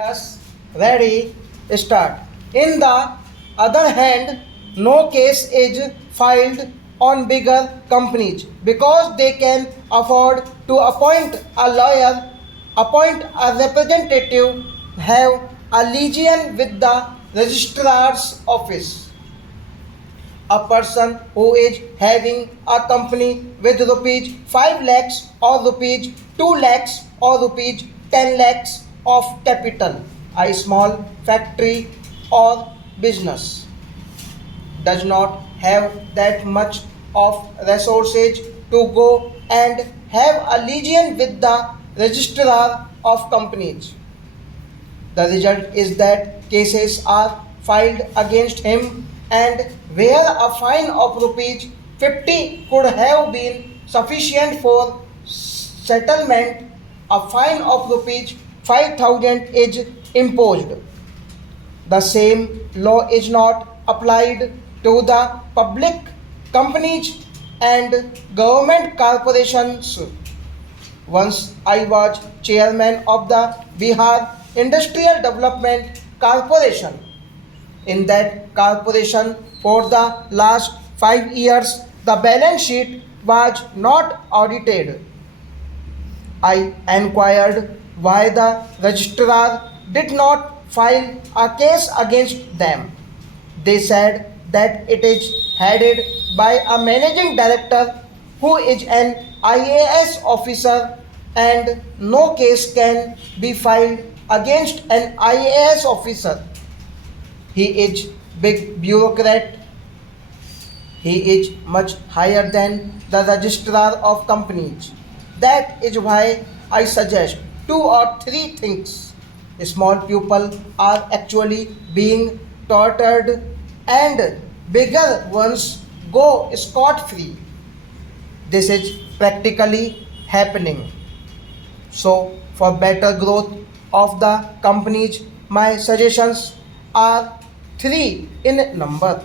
Yes, ready, start. In the other hand, no case is filed on bigger companies because they can afford to appoint a lawyer, appoint a representative, have a legion with the registrar's office. A person who is having a company with rupees 5 lakhs or rupees 2 lakhs or rupees 10 lakhs of capital, a small factory or business, does not have that much of resources to go and have a legion with the registrar of companies. The result is that cases are filed against him, and where a fine of rupees 50 could have been sufficient for settlement, a fine of rupees 5,000 is imposed. The same law is not applied to the public companies and government corporations. Once I was chairman of the Bihar Industrial Development Corporation. In that corporation, for the last 5 years, the balance sheet was not audited. I inquired why the registrar did not file a case against them. They said that it is headed by a managing director who is an IAS officer, and no case can be filed against an IAS officer. He is big bureaucrat. He is much higher than the registrar of companies. That is why I suggest 2 or 3 things. Small people are actually being tortured and bigger ones go scot free. This is practically happening. So, for better growth of the companies, my suggestions are 3 in number.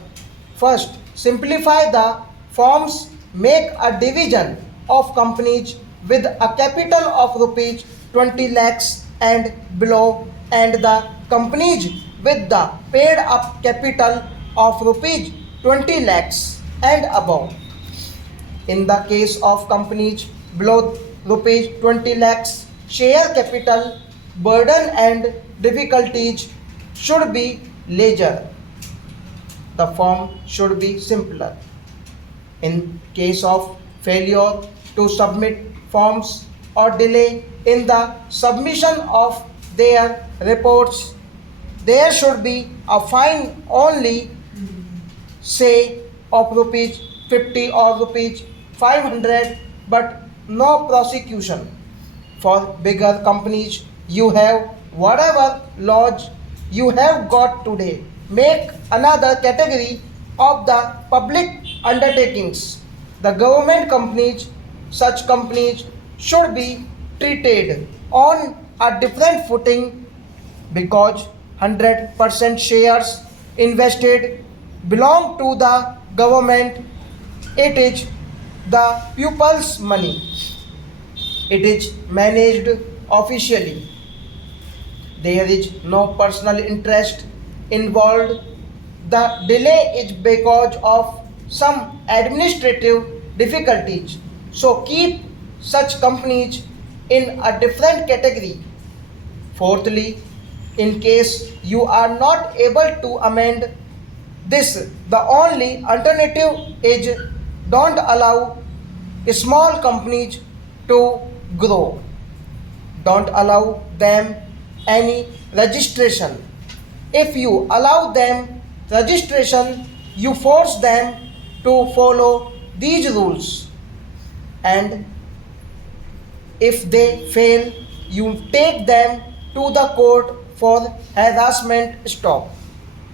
First, simplify the forms, make a division of companies with a capital of rupees 20 lakhs and below, and the companies with the paid up capital of rupees 20 lakhs and above. In the case of companies below rupees 20 lakhs, share capital, burden and difficulties should be larger. The form should be simpler. In case of failure to submit forms or delay in the submission of their reports, there should be a fine only, say, of rupees 50 or rupees 500, but no prosecution. For bigger companies, you have whatever laws you have got today. Make another category of the public undertakings. The government companies, such companies should be treated on a different footing because 100% shares invested belong to the government. It is the pupils' money. It is managed officially. There is no personal interest involved. The delay is because of some administrative difficulties. So keep such companies in a different category. Fourthly, in case you are not able to amend this, the only alternative is don't allow small companies to grow. Don't allow them any registration. If you allow them registration, you force them to follow these rules. And if they fail, you take them to the court for harassment. Stop.